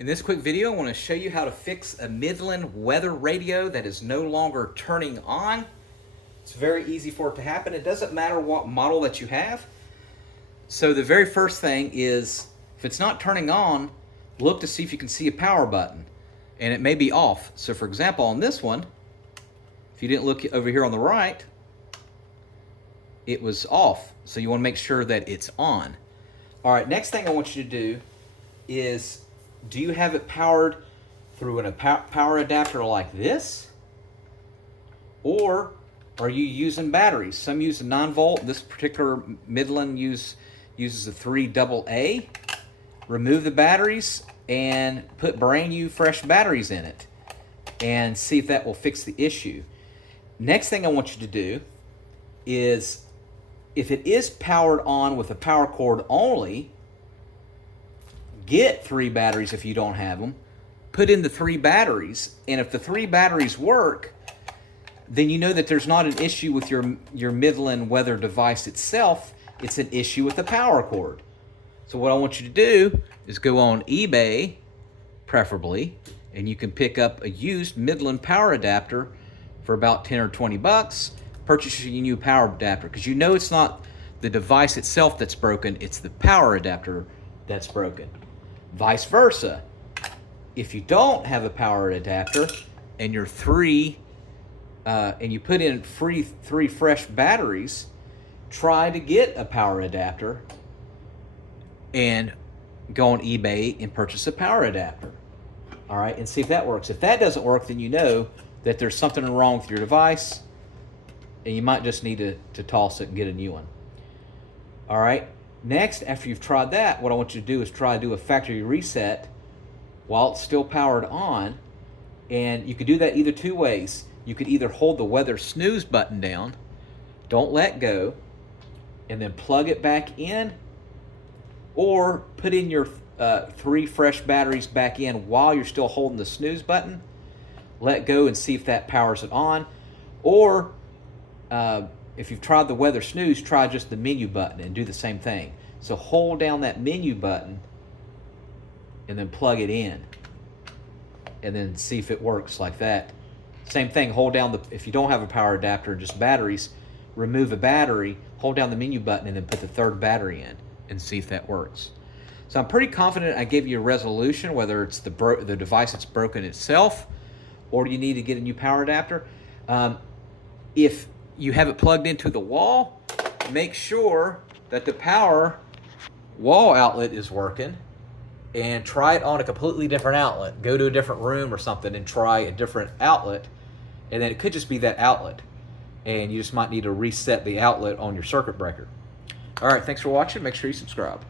In this quick video, I want to show you how to fix a Midland Weather Radio that is no longer turning on. It's very easy for it to happen. It doesn't matter what model that you have. So the very first thing is, if it's not turning on, look to see if you can see a power button. And it may be off. So for example, on this one, if you didn't look over here on the right, it was off. So you want to make sure that it's on. All right, next thing I want you to do is, do you have it powered through a power adapter like this? Or are you using batteries? Some use a 9-volt. This particular Midland uses a 3 AA. Remove the batteries and put brand new fresh batteries in it and see if that will fix the issue. Next thing I want you to do is, if it is powered on with a power cord only, get 3 batteries if you don't have them. Put in the 3 batteries, and if the 3 batteries work, then you know that there's not an issue with your Midland Weather device itself. It's an issue with the power cord. So what I want you to do is go on eBay, preferably, and you can pick up a used Midland power adapter for about 10 or 20 bucks. Purchase your new power adapter, because you know it's not the device itself that's broken, it's the power adapter that's broken. Vice versa. If you don't have a power adapter and you're and you put in 3 fresh batteries, try to get a power adapter and go on eBay and purchase a power adapter. All right, and see if that works. If that doesn't work, then you know that there's something wrong with your device, and you might just need to toss it and get a new one. All right, next, after you've tried that, what I want you to do is try to do a factory reset while it's still powered on. And you could do that either 2 ways. You could either hold the weather snooze button down, don't let go, and then plug it back in, or put in your 3 fresh batteries back in while you're still holding the snooze button, let go and see if that powers it on. Or if you've tried the weather snooze, try just the menu button and do the same thing. So hold down that menu button and then plug it in, and then see if it works like that. Same thing, hold down if you don't have a power adapter, just batteries, remove a battery, hold down the menu button, and then put the 3rd battery in and see if that works. So I'm pretty confident I gave you a resolution, whether it's the device that's broken itself or you need to get a new power adapter. If you have it plugged into the wall, make sure that the power wall outlet is working, and try it on a completely different outlet. Go to a different room or something and try a different outlet, and then it could just be that outlet, and you just might need to reset the outlet on your circuit breaker. All right, thanks for watching. Make sure you subscribe.